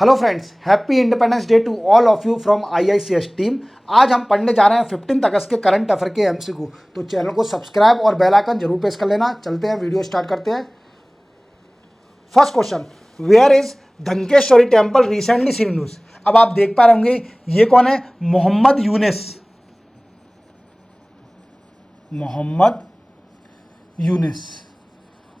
Hello friends, happy independence day to all of you from IICS team. आज हम पढ़ने जा रहे हैं 15 अगस्त के करंट अफेयर के MCQ। तो चैनल को सब्सक्राइब और बेल आइकन जरूर प्रेस कर लेना। चलते हैं, वीडियो स्टार्ट करते हैं। First question, where is Dhankeshwari temple recently seen news. अब आप देख पा रहे होंगे ये कौन है, मोहम्मद यूनिस,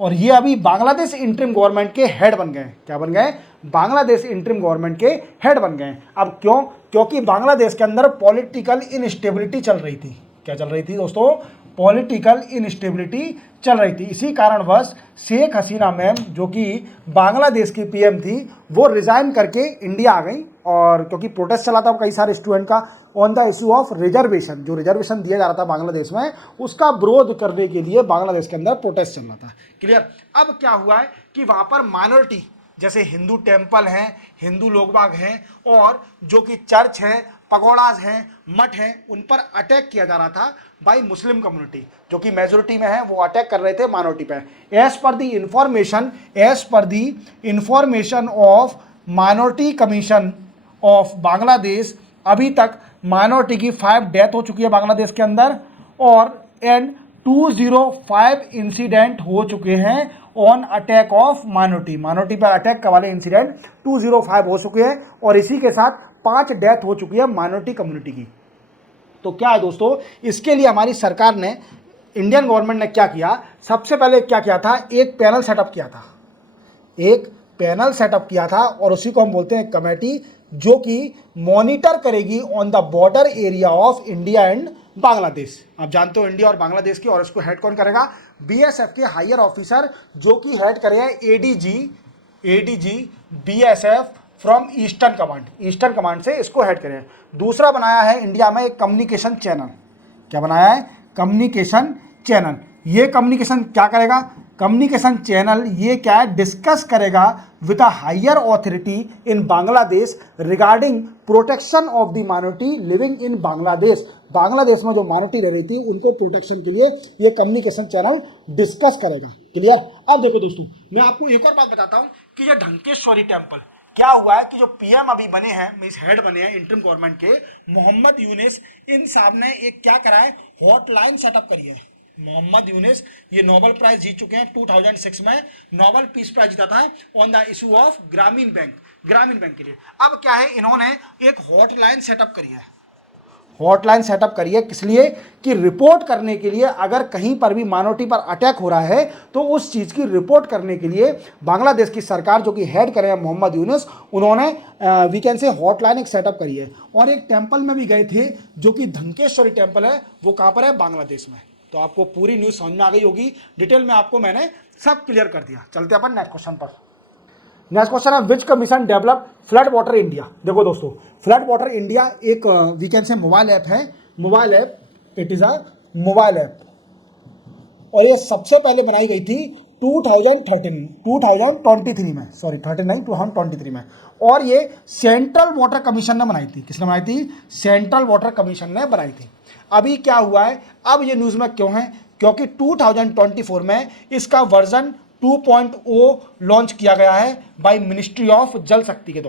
और ये अभी बांग्लादेश इंटरिम गवर्नमेंट के हेड बन गए। क्या बन गए? बांग्लादेश इंटरिम गवर्नमेंट के हेड बन गए। अब क्यों? क्योंकि बांग्लादेश के अंदर पॉलिटिकल इनस्टेबिलिटी चल रही थी। क्या चल रही थी दोस्तों? पॉलिटिकल इनस्टेबिलिटी चल रही थी। इसी कारणवश शेख हसीना मैम, जो कि बांग्लादेश की PM थी, वो रिजाइन करके इंडिया आ गई। और क्योंकि प्रोटेस्ट चला था कई सारे स्टूडेंट का on the issue of reservation, जो रिजर्वेशन दिया जा रहा था बांग्लादेश में, उसका विरोध करने के लिए बांग्लादेश के अंदर प्रोटेस्ट चल रहा था। क्लियर? अब क्या हुआ है कि वहां पर माइनॉरिटी, जैसे हिंदू टेम्पल हैं, हिंदू लोगबाग हैं, और जो कि चर्च है, पगोड़ाज हैं, मठ हैं, उन पर अटैक किया जा रहा था बाई मुस्लिम कम्युनिटी, जो कि मेजोरिटी में है, वो अटैक कर रहे थे माइनॉरिटी पे। As per the information of minority commission of Bangladesh, अभी तक माइनॉरिटी की 5 डेथ हो चुकी है बांग्लादेश के अंदर, और एंड 205 इंसिडेंट हो चुके हैं ऑन अटैक ऑफ माइनॉरिटी पर अटैक वाले इंसिडेंट 205 हो चुके हैं, और इसी के साथ 5 डेथ हो चुकी है माइनॉरिटी कम्युनिटी की। तो क्या है दोस्तों, इसके लिए हमारी सरकार ने, इंडियन गवर्नमेंट ने क्या किया, सबसे पहले क्या किया था, एक पैनल सेटअप किया था, और उसी को हम बोलते हैं कमेटी, जो कि मॉनिटर करेगी on the border area of India and Bangladesh. आप जानते हो इंडिया और बांग्लादेश की, और इसको हेड कौन करेगा? BSF के हायर ऑफिसर, जो कि हेड करेगा ADG BSF from eastern command से इसको हेड करें। दूसरा बनाया है इंडिया में एक कम्युनिकेशन चैनल। क्या बनाया है? Communication channel. ये कम्युनिकेशन क्या करेगा? कम्युनिकेशन चैनल ये क्या है, डिस्कस करेगा with a higher authority in Bangladesh regarding protection of the minority living in Bangladesh. Bangladesh में जो माइनॉरिटी रह रही थी, उनको प्रोटेक्शन के लिए ये कम्युनिकेशन चैनल डिस्कस करेगा। क्लियर? अब देखो दोस्तों, मैं आपको एक और बात बताता हूं कि ये धनकेश्वरी टेम्पल क्या हुआ है कि जो PM अभी बने हैं, मींस हेड बने हैं इंटरिम गवर्नमेंट के, मोहम्मद यूनिस, इन साहब ने एक क्या करा है, हॉटलाइन सेटअप करी है। मोहम्मद यूनिस ये नोबेल प्राइज जीत चुके हैं। 2006 में नोबेल पीस प्राइज जीता था ऑन द इशू ऑफ ग्रामीण बैंक के लिए। अब क्या है, इन्होंने एक हॉटलाइन सेटअप करी है। किस लिए? कि रिपोर्ट करने के लिए, अगर कहीं पर भी माइनॉरिटी पर अटैक हो रहा है तो उस चीज की रिपोर्ट करने के लिए बांग्लादेश की सरकार, जो कि हेड करे हैं मोहम्मद यूनिस, उन्होंने वी कैन से हॉटलाइन एक सेटअप करी है। और एक टेम्पल में भी गए थे, जो कि धनकेश्वरी टेम्पल है, वो कहां पर है? बांग्लादेश में। तो आपको पूरी न्यूज समझ में आ गई होगी, डिटेल में आपको मैंने सब क्लियर कर दिया। चलते अपन नेक्स्ट क्वेश्चन पर। नेक्स्ट क्वेश्चन है, which commission develop flood water India. देखो दोस्तों, फ्लड वाटर इंडिया एक we can say mobile app है। It is a mobile app, और ये सबसे पहले बनाई गई थी 2023 में, सॉरी 2023 में। और ये सेंट्रल वाटर कमीशन ने बनाई थी। किसने बनाई थी? सेंट्रल वाटर कमीशन ने बनाई थी। अभी क्या हुआ है, अब ये न्यूज में क्यों है? क्योंकि 2024 में इसका वर्जन 2.0 लॉन्च किया गया है बाय मिनिस्ट्री ऑफ जल शक्ति के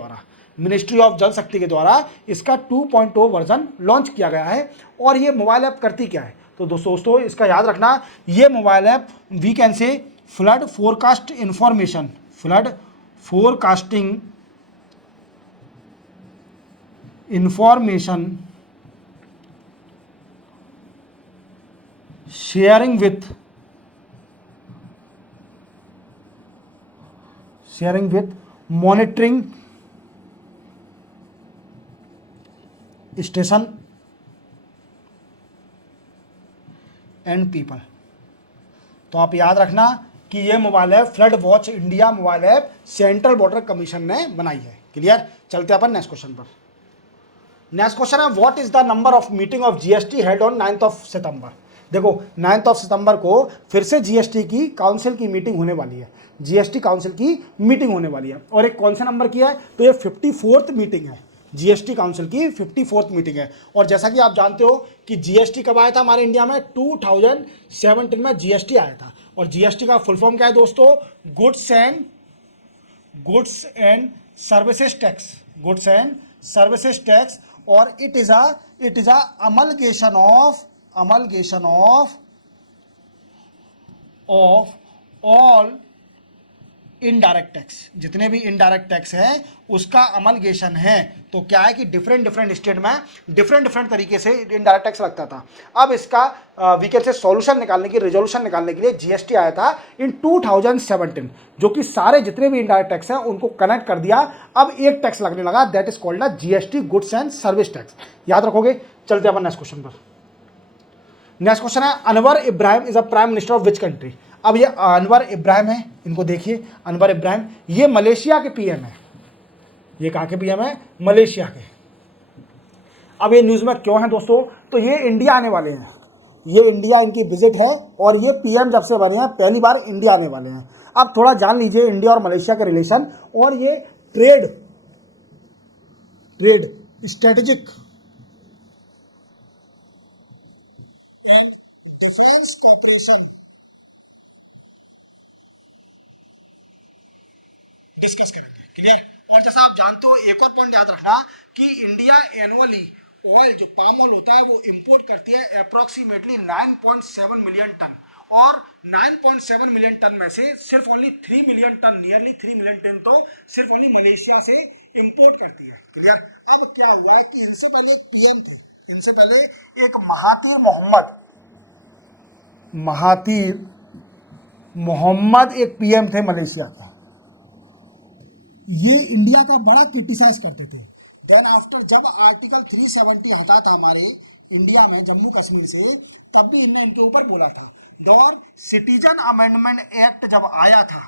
द्वारा। इसका 2.0 वर्जन लॉन्च किया गया है। और ये मोबाइल ऐप करती क्या है? तो दोस्तों इसका याद रखना, ये mobile app we can say flood forecasting information sharing with monitoring station and people. तो आप याद रखना कि ये mobile app flood watch India mobile app central water commission ने बनाई है। क्लियर? चलते अपन नेक्स्ट क्वेश्चन पर। नेक्स्ट क्वेश्चन है, what is the number of meeting of GST held on 9 सितंबर। देखो 9 सितंबर को फिर से GST की काउंसिल की मीटिंग होने वाली है। और एक कौन से नंबर की है? तो ये 54th मीटिंग है। GST काउंसिल की 54th मीटिंग है। और जैसा कि आप जानते हो कि GST कब आया था हमारे इंडिया में? 2017 में GST आया था। और GST का फुल फॉर्म क्या है दोस्तों? Goods and services tax, goods and services tax, और it is a amalgamation of all indirect tax, जितने भी इनडायरेक्ट टैक्स है उसका अमलगेशन है। तो क्या है कि डिफरेंट स्टेट में डिफरेंट तरीके से इनडायरेक्ट टैक्स लगता था। अब इसका वी से सॉल्यूशन निकालने की, रिजोल्यूशन निकालने के लिए जीएसटी आया था इन 2017, जो कि सारे जितने भी इनडायरेक्ट टैक्स हैं उनको कनेक्ट कर दिया। अब एक टैक्स लगने लगा, that is called GST, goods and service tax. याद रखोगे। चलते अपन नेक्स्ट क्वेश्चन पर। नेक्स्ट क्वेश्चन है, Anwar Ibrahim is a prime minister of which country. अब ये अनवर इब्राहिम है, इनको देखिए, अनवर इब्राहिम ये मलेशिया के पीएम है। ये कहाँ के पीएम है? मलेशिया के। अब ये न्यूज़ में क्यों है दोस्तों? तो ये इंडिया आने वाले हैं, ये इंडिया इनकी विजिट है, और ये पीएम जब से बने हैं पहली बार इंडिया आने वाले हैं। अब थोड़ा जान लीजिए इंडिया और मलेशिया के रिलेशन, और ये trade strategic and defence cooperation discuss करेंगे। क्लियर? और जैसा आप जानते हो, एक और पॉइंट याद रखना कि इंडिया एनुअली ऑयल, जो पाम ऑयल होता है, वो इंपोर्ट करती है अप्रोक्सीमेटली 9.7 मिलियन टन, और 9.7 मिलियन टन में से सिर्फ only 3 million ton, nearly 3 million ton तो सिर्फ ओनली मलेशिया से इंपोर्ट करती है। क्लियर? अब क्या हुआ है कि इनसे पहले एक पीएम थे, इनसे पहले एक महातीर मोहम्मद एक पीएम थे मलेशिया का। ये इंडिया का बड़ा क्रिटिसाइज करते थे। देन आफ्टर जब आर्टिकल 370 हटा था हमारे इंडिया में जम्मू कश्मीर से, तब भी इनने इनके ऊपर बोला था। और सिटीजन अमेंडमेंट एक्ट जब आया था,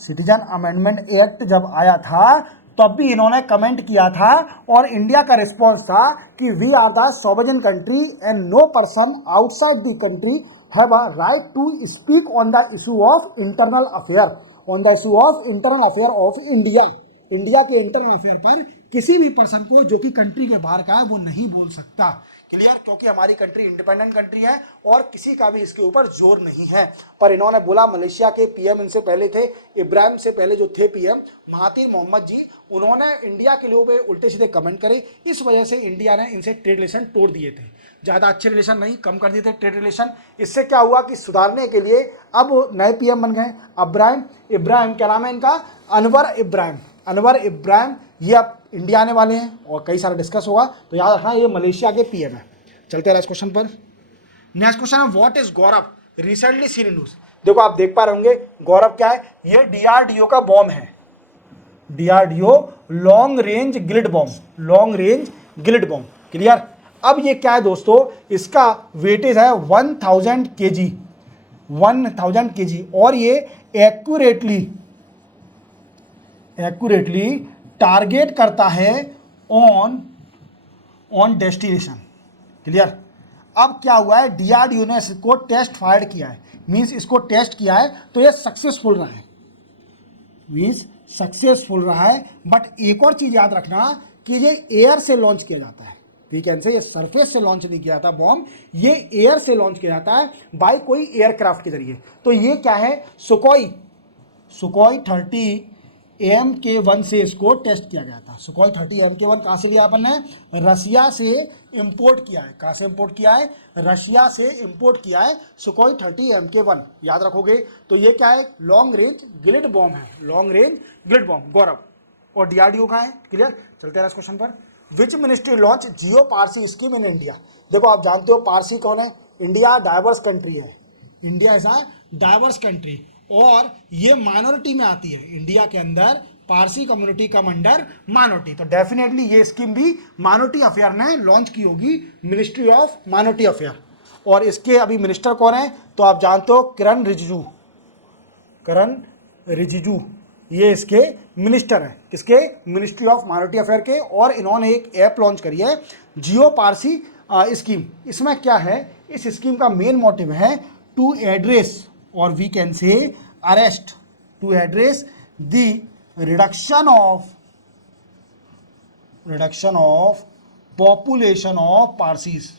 सिटीजन अमेंडमेंट एक्ट जब आया था, तब भी इन्होंने कमेंट किया था, और इंडिया का रिस्पॉन्स था कि we are the sovereign country and no person outside the country have a right to speak on the issue of internal affair, on the issue of internal affair of India. India के internal affair पर किसी भी person को जो कि country के बाहर का है वो नहीं बोल सकता। क्लियर? क्योंकि हमारी कंट्री इंडिपेंडेंट कंट्री है और किसी का भी इसके ऊपर जोर नहीं है। पर इन्होंने बोला, मलेशिया के पीएम इनसे पहले थे, इब्राहिम से पहले जो थे पीएम महातीर मोहम्मद जी, उन्होंने इंडिया के लिए उल्टे सीधे कमेंट करे। इस वजह से इंडिया ने इनसे ट्रेड रिलेशन तोड़ दिए थे, ज़्यादा अच्छे रिलेशन नहीं, कम कर दिए थे ट्रेड रिलेशन। इससे क्या हुआ कि सुधारने के लिए अब नए पीएम बन गए इब्राहिम, क्या नाम है इनका? अनवर इब्राहिम ये अब इंडिया आने वाले हैं, और कई सारा डिस्कस होगा, तो याद रखना ये मलेशिया के पीएम है। चलते हैं नेक्स्ट क्वेश्चन पर। नेक्स्ट क्वेश्चन है, what is Gaurav recently seen in news. देखो आप देख पा रहे होंगे, गौरव क्या है? ये डीआरडीओ का बॉम्ब है, DRDO long range glide bomb. Clear? अब ये क्या है दोस्तों, इसका वेटेज है 1000 केजी, और ये एक्यूरेटली टारगेट करता है ऑन डेस्टिनेशन। क्लियर? अब क्या हुआ है, डीआरडीओ ने इसको टेस्ट फायर किया है, मींस इसको टेस्ट किया है, तो ये सक्सेसफुल रहा है, बट एक और चीज याद रखना कि ये एयर से लॉन्च किया जाता है, वीकेंड से, ये सरफेस से लॉन्च नहीं किया जाता बॉम्ब, ये एयर से लॉन्च किया जाता है बाय कोई एयरक्राफ्ट के जरिए। तो ये क्या है, सुकोई 30 MK1 से इसको टेस्ट किया गया था। सुकोई 30 MK1 कहाँ से लिया अपन ने? रशिया से इंपोर्ट किया है। कहाँ से इंपोर्ट किया है? रशिया से इंपोर्ट किया है सुकोई 30 MK1। याद रखोगे। तो ये क्या है? लॉन्ग रेंज ग्लिड बॉम्ब है, गौरव। और डीआरडीओ का है। क्लियर? चलते हैं इस क्वेश्चन पर। Which ministry launch Jio Parsi scheme in India. देखो आप जानते हो पारसी कौन है? इंडिया डाइवर्स कंट्री है, India is a diverse country, और ये माइनॉरिटी में आती है। इंडिया के अंदर Parsi community come under minority, तो डेफिनेटली ये स्कीम भी माइनॉरिटी अफेयर ने लॉन्च की होगी, मिनिस्ट्री ऑफ माइनॉरिटी अफेयर। और इसके अभी मिनिस्टर कौन है? तो आप जानते हो किरण रिजिजू, ये इसके मिनिस्टर हैं। किसके? मिनिस्ट्री ऑफ माइनॉरिटी अफेयर के। और इन्होंने एक ऐप लॉन्च करी है, जियो पारसी स्कीम। इसमें क्या है? इस स्कीम का मेन मोटिव है टू एड्रेस, और we can say arrest, to address the reduction of population of Parsis,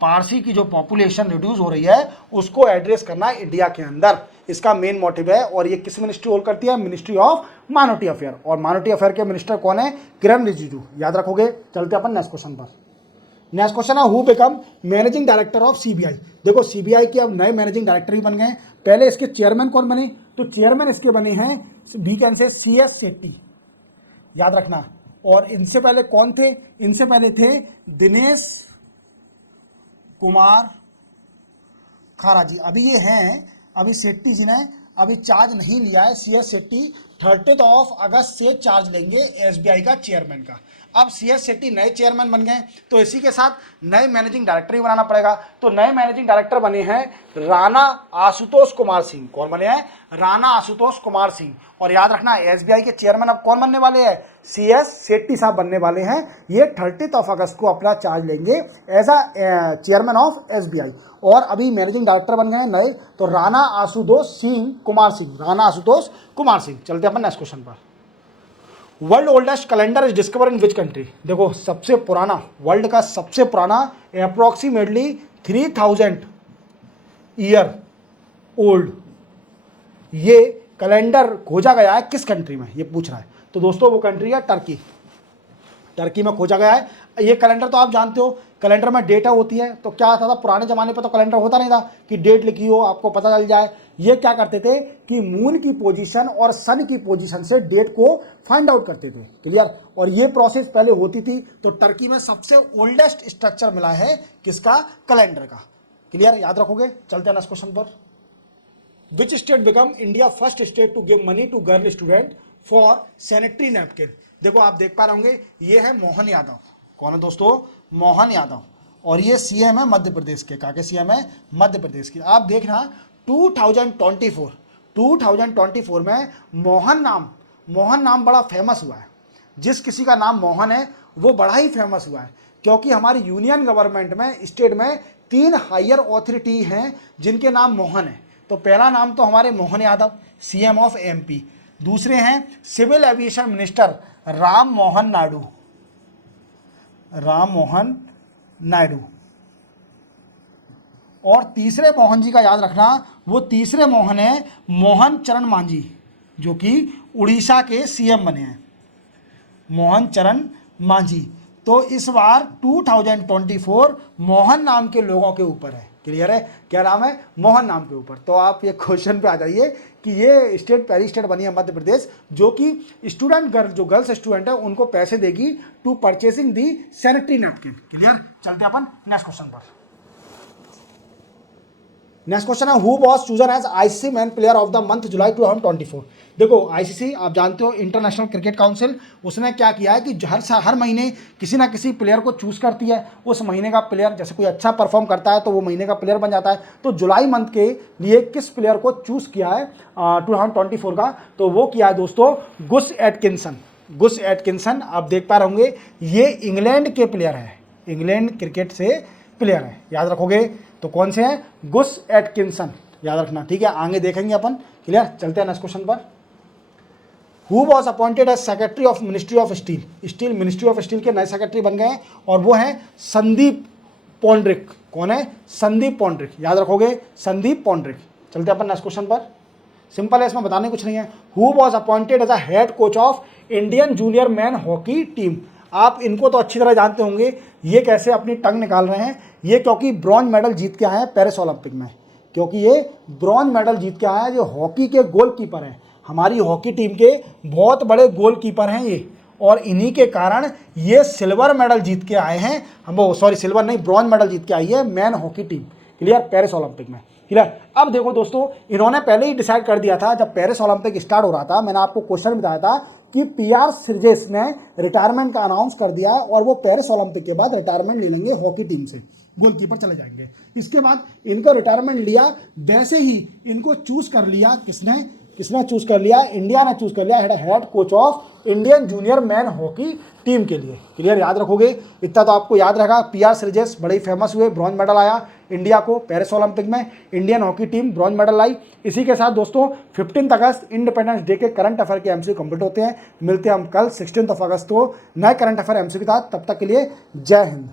Parsi की जो पॉपुलेशन रिड्यूस हो रही है उसको एड्रेस करना है इंडिया के अंदर, इसका मेन मोटिव है। और ये किस मिनिस्ट्री होल्ड करती है? Ministry of minority affair. और माइनॉरिटी अफेयर के मिनिस्टर कौन है? किरण रिजिजू, याद रखोगे। चलते अपन नेक्स्ट क्वेश्चन पर। नेक्स्ट क्वेश्चन है who become managing director of CBI. देखो सीबीआई के अब नए मैनेजिंग डायरेक्टर ही बन गए। पहले इसके चेयरमैन कौन बने? तो चेयरमैन इसके बने हैं we can say CS Setty, याद रखना। और इनसे पहले कौन थे? इनसे पहले थे दिनेश कुमार खारा जी। अभी ये हैं, अभी सेट्टी जी ने अभी चार्ज नहीं लिया है। CS सेट्टी 30 अगस्त से चार्ज लेंगे SBI का चेयरमैन का। अब CS सेट्टी नए चेयरमैन बन गए, तो इसी के साथ नए मैनेजिंग डायरेक्टर ही बनाना पड़ेगा। तो नए मैनेजिंग डायरेक्टर बने हैं राणा आशुतोष कुमार सिंह। कौन बने हैं? राणा आशुतोष कुमार सिंह। और याद रखना SBI के चेयरमैन अब कौन बनने वाले हैं? CS सेट्टी साहब बनने वाले हैं। ये 30 अगस्त को अपना चार्ज लेंगे as a chairman of SBI। और अभी मैनेजिंग डायरेक्टर बन गए हैं नए, तो राणा आशुतोष कुमार सिंह, राणा आशुतोष कुमार सिंह। चलते अपन नेक्स्ट क्वेश्चन पर। World oldest calendar is discover in which country. देखो सबसे पुराना, वर्ल्ड का सबसे पुराना अप्रोक्सीमेटली 3000 ईयर ओल्ड ये कैलेंडर खोजा गया है किस कंट्री में, ये पूछ रहा है। तो दोस्तों वो कंट्री है टर्की। टर्की में खोजा गया है। ये कैलेंडर तो आप जानते हो, कैलेंडर में डेटा होती है। तो क्या था पुराने ज़माने पे तो कैलेंडर होता नहीं था कि डेट लिखी हो आपको पता चल जाए। ये क्या करते थे कि मून की पोजीशन और सन की पोजीशन से डेट को फाइंड आउट करते थे। क्लियर। और ये प्रोसेस पहले होती थी। तो टर्की में सबसे ओल्डेस्ट स्ट्रक्चर मिला है किसका? कैलेंडर का। क्लियर, याद रखोगे। चलते हैं नेक्स्ट क्वेश्चन पर। Which state become India first state to give money to girl student for sanitary napkin. देखो आप देख पा रहे होंगे, ये है मोहन यादव। कौन है दोस्तों? मोहन यादव। और ये CM है मध्य प्रदेश के। कहाँ के CM है? मध्य प्रदेश के। आप देखना 2024 में मोहन नाम बड़ा फेमस हुआ है। जिस किसी का नाम मोहन है वो बड़ा ही फेमस हुआ है, क्योंकि हमारी यूनियन गवर्नमेंट में, स्टेट में 3 हायर अथॉरिटी हैं जिनके नाम मोहन है। तो पहला नाम तो हमारे Mohan Yadav, CM of MP। दूसरे हैं civil aviation minister Ram Mohan Naidu. और तीसरे मोहन जी का याद रखना, वो तीसरे मोहन है मोहन चरण मांझी, जो कि उड़ीसा के CM बने हैं, मोहन चरण मांझी। तो इस बार 2024 मोहन नाम के लोगों के ऊपर है। क्लियर है? क्या नाम है? मोहन नाम के ऊपर। तो आप ये क्वेश्चन पे आ जाइए कि ये स्टेट पहली स्टेट बनी है मध्य प्रदेश, जो कि स्टूडेंट जो गर्ल्स स्टूडेंट है उनको पैसे देगी to purchasing the sanitary napkin. Clear. चलते अपन नेक्स्ट क्वेश्चन पर। नेक्स्ट क्वेश्चन है who was chosen as ICC man player of the month July 2024। देखो ICC आप जानते हो, इंटरनेशनल क्रिकेट काउंसिल, उसने क्या किया है कि हर महीने किसी ना किसी प्लेयर को चूज करती है। उस महीने का प्लेयर, जैसे कोई अच्छा परफॉर्म करता है तो वो महीने का प्लेयर बन जाता है। तो जुलाई मंथ के लिए किस प्लेयर को चूज किया है 2024 का? तो वो किया है दोस्तों गुस एटकिंसन। आप देख पा रहे होंगे, ये इंग्लैंड के प्लेयर है, इंग्लैंड क्रिकेट से प्लेयर है। याद रखोगे। तो कौन से हैं? गुस एटकिंसन, याद रखना। ठीक है, आगे देखेंगे अपन। क्लियर। चलते हैं नेक्स्ट क्वेश्चन पर। Who was appointed as secretary of ministry of steel. Ministry of steel के नए सेक्रेटरी बन गए हैं और वो हैं संदीप पौंड्रिक। कौन है? संदीप पौंड्रिक। याद रखोगे, संदीप पौंड्रिक। चलते हैं अपन नेक्स्ट क्वेश्चन पर। सिंपल है, इसमें बताने कुछ नहीं है। Who was appointed as a head coach of Indian junior man hockey team. आप इनको तो अच्छी तरह जानते होंगे। ये कैसे अपनी टंग निकाल रहे हैं? ये क्योंकि ब्रॉन्ज मेडल जीत के आए हैं पेरिस ओलंपिक में, क्योंकि ये ब्रॉन्ज मेडल जीत के आए हैं। जो हॉकी के गोलकीपर हैं, हमारी हॉकी टीम के बहुत बड़े गोलकीपर हैं ये, और इन्हीं के कारण ये सिल्वर मेडल जीत के आए हैं। हम सिल्वर नहीं, ब्रॉन्ज मेडल जीत के आई है man hockey team. Clear. Paris Olympic में। क्लियर। अब देखो दोस्तों, इन्होंने पहले ही डिसाइड कर दिया था, जब पेरिस ओलंपिक स्टार्ट हो रहा था, मैंने आपको क्वेश्चन बताया था कि PR सिरजेस ने रिटायरमेंट का अनाउंस कर दिया है और वो पेरिस ओलंपिक के बाद रिटायरमेंट ले लेंगे हॉकी टीम से, गोलकीपर चले जाएंगे। इसके बाद इनको रिटायरमेंट लिया, वैसे ही इनको चूज कर लिया किसने चूज कर लिया? इंडिया ने चूज कर लिया head coach of Indian junior man hockey team के लिए। क्लियर। याद रखोगे, इतना तो आपको याद रहेगा। PR सिरजेस बड़े ही फेमस हुए, ब्रॉन्ज मेडल आया इंडिया को पेरिस ओलंपिक में, Indian hockey team bronze medal लाई। इसी के साथ दोस्तों 15 अगस्त इंडिपेंडेंस डे के करंट अफेयर के MCQ कंप्लीट होते हैं। मिलते हैं हम कल 16 अगस्त को नए करंट अफेयर MCQ के साथ। तब तक के लिए जय हिंद।